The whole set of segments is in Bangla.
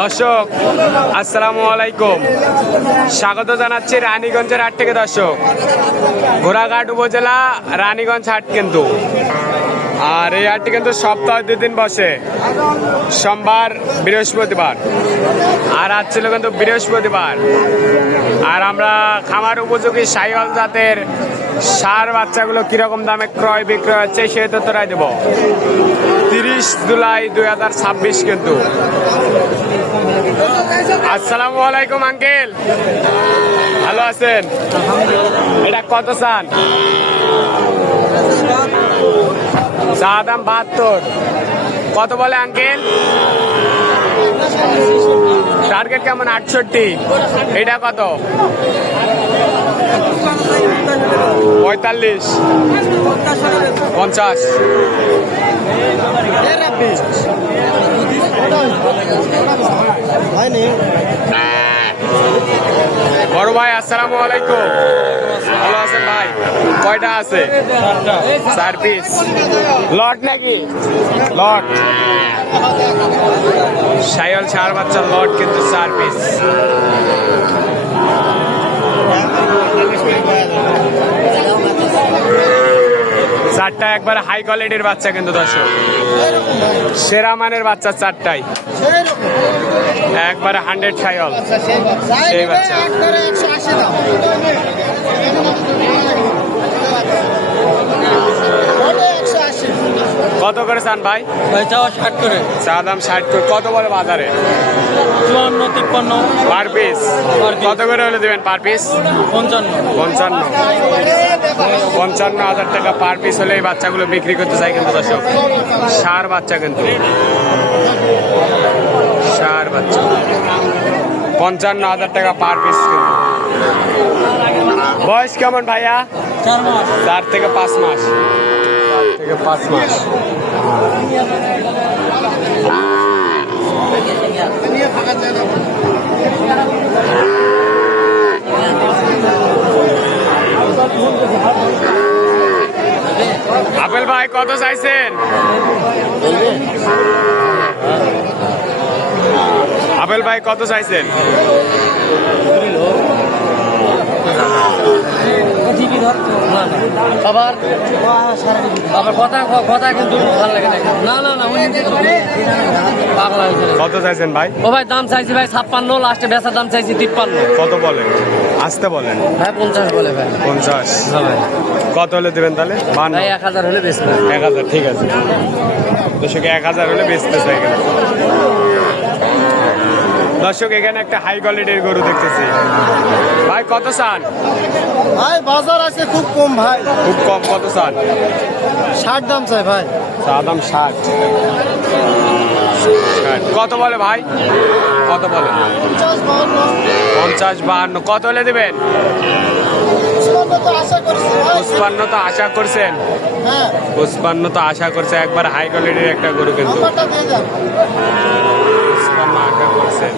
দর্শক আসসালামু আলাইকুম, স্বাগত জানাচ্ছি রানীগঞ্জের হাট থেকে। দর্শক, ঘোড়াঘাট উপজেলা রানীগঞ্জ হাট কিন্তু, আর এই হাটটি কিন্তু সপ্তাহে 2 দিন বসে, সোমবার বৃহস্পতিবার। আর আজ ছিল কিন্তু বৃহস্পতিবার। আর আমরা খামার উপযোগী শাহিওয়াল জাতের ষাঁড় বাচ্চাগুলো কিরকম দামে ক্রয় বিক্রয় হচ্ছে সেই তথ্যটাই দেব। 30 জুলাই 2026 কিন্তু। আসসালামু আলাইকুম আঙ্কেল, ভালো আছেন? এটা কত চান? চা দাম 72। কত বলে আঙ্কেল? টার্গেট কেমন? 68। এটা কত? 45, 50। বড় ভাই আসসালামু আলাইকুম, ভালো আছেন ভাই? কয়টা আছে? 4 পিস। লট নাকি? লট। শাহিওয়াল ষাঁড় বাচ্চার লট কিন্তু 4 পিস। চারটা একবারে হাই কোয়ালিটির বাচ্চা কিন্তু দর্শক, সেরা মানের বাচ্চা চারটাই, একবারে 100 শাহিওয়াল সেই বাচ্চা। কত করে চান ভাই? চাওয়া 60 করে, চা দাম 60 করে। কত বলে বাজারে? 54, 53 পার পিস। কত করে হলে দেবেন পার পিস? 55। 55,000 টাকা পার পিস হলে এই বাচ্চাগুলো বিক্রি করতে চাই কিন্তু দর্শক। ষাঁড় বাচ্চা কিন্তু, ষাঁড় বাচ্চা 55,000 টাকা পার পিস কিন্তু। বয়স কেমন ভাইয়া? 4 মাস। 4 থেকে 5 মাস। 4 থেকে 5 মাস। আপেল ভাই কত চাইছেন? আপেল ভাই কত চাইছেন? কথা কিন্তু ভালো লাগে না। পাগলা হয়েছে। কত চাইছেন ভাই? ও ভাই দাম চাইছি ভাই 56, লাস্টে বেচার দাম চাইছি 53। কত বলেন? আসতে বলেন ভাই 50 বলে ভাই। 50। ভাই কত হলে দেবেন তাহলে? 52। 1000 হলে বেশি। 1000 ঠিক আছে। দর্শক 1000 হলে বেচতে চাই কিন্তু। দর্শক এখানে একটা হাই কোয়ালিটির গরু দেখতেছি ভাই, কত চান? ভাই বাজার আছে খুব কম ভাই, খুব কম। কত চান? 60 দাম চাই ভাই। চা দাম 60। কত বলে ভাই? কত বলে? 50, 50, 52। কত হলে দেবেন? 55 তো আশা করছি ভাই। 55 তো আশা করছেন? হ্যাঁ, 55 তো আশা করছে। একবার হাই কোয়ালিটির একটা গরু কিন্তু। নাম্বারটা দিয়ে যান। 55 আশা করছেন।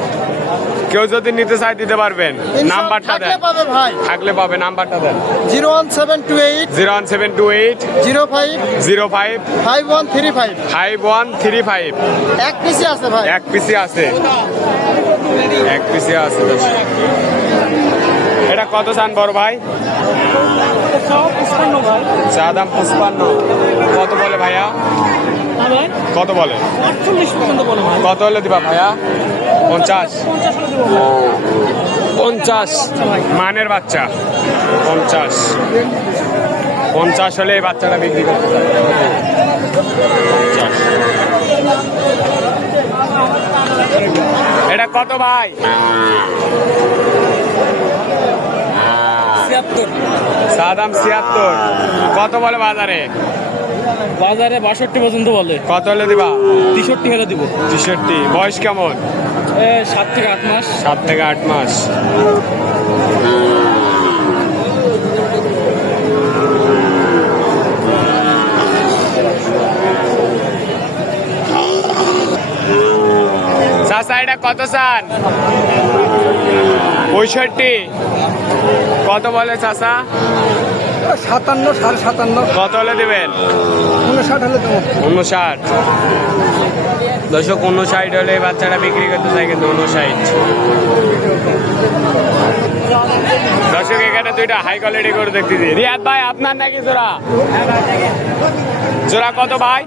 কেউ যদি নিতে চায় দিতে পারবেন। নাম্বারটা থাকলে দেন। পাবে ভাই। থাকলে পাবে, নাম্বারটা দেন। 01728 01728 05 05 5135। 5135। এক পিসি আছে ভাই। এক পিসি আছে, এক পিসি আছে। এটা কত চান বড় ভাই? চা দাম 55। কত বলে ভাইয়া? কত বলে? 48 পর্যন্ত বলে ভাই। কত হলে দিবা ভাইয়া? 50। 50 মানের বাচ্চা 50। 50 হলে এই বাচ্চাটা বিক্রি করতে চাই। 50। এটা কত ভাই? 76। চা দাম 76। কত বলে বাজারে? বাজারে 62 পর্যন্ত বলে। কত হলে দিবা? 63 হলে দিব। 63। বয়স কেমন? 7 থেকে 8 মাস। 7 থেকে 8 মাস। চাচা এটা কত চান? 65। কত বলে চাচা? 57, 57.5, কত হলে দেবেন? 59 হলে দেবো। 59। দর্শক 59 হলে এই বাচ্চাটা বিক্রি করতে চাই, কিন্তু 59। দর্শক এখানে দুইটা হাই কোয়ালিটি করে দেখতেছি। রিয়াদ ভাই আপনার নাকি জোড়া? জোড়া কত ভাই?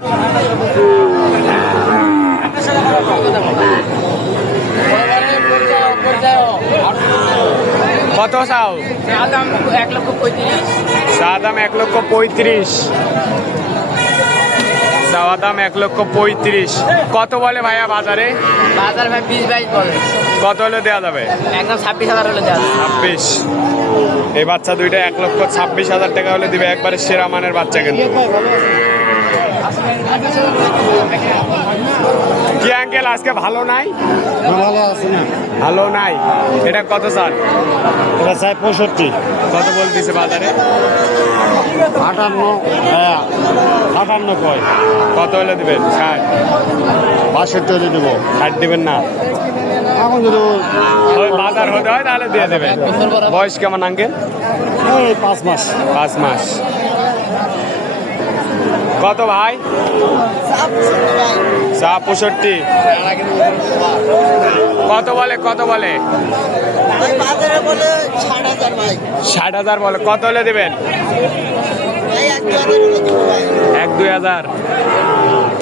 কত চাও? চা দাম 1,35,000। চাওয়া দাম 1,35,000। কত বলে ভাইয়া বাজারে? বাজার ভাই 20-22 বলে, কত হলে দেওয়া যাবে? একদম 26,000 হলে দেওয়া যাবে। 26। এই বাচ্চা দুইটা 1,26,000 টাকা হলে দিবে। একবারে সেরা মানের বাচ্চা কিন্তু। কি আঙ্কেল আজকে ভালো নাই? ভালো আছে না? ভালো নাই। এটা কত স্যার? এটা চাই 65, কত বলতেছে বাজারে? 58, 58 কয়, কত হলে দিবেন? 60। 62 হলে দেবো। 60 দিবেন না? এখন যদি ওই বাজার হতে হয় তাহলে দিয়ে দেবেন। বয়স কেমন আঙ্কেল? এই 5 মাস। 5 মাস। কত ভাই? 65। কত বলে? কত বলে? 60,000 বলে। কত হলে দেবেন? 1-2 হাজার।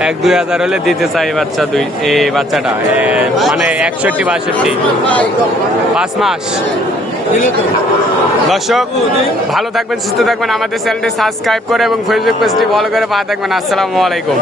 1-2 হাজার হলে দিতে চাই বাচ্চা এই বাচ্চাটা মানে 61-62। 5 মাস। দর্শক ভালো থাকবেন, সুস্থ থাকবেন, আমাদের চ্যানেলটি সাবস্ক্রাইব করে এবং ফেসবুক পেজটি ফলো করে পাশে থাকবেন। আসসালামু আলাইকুম।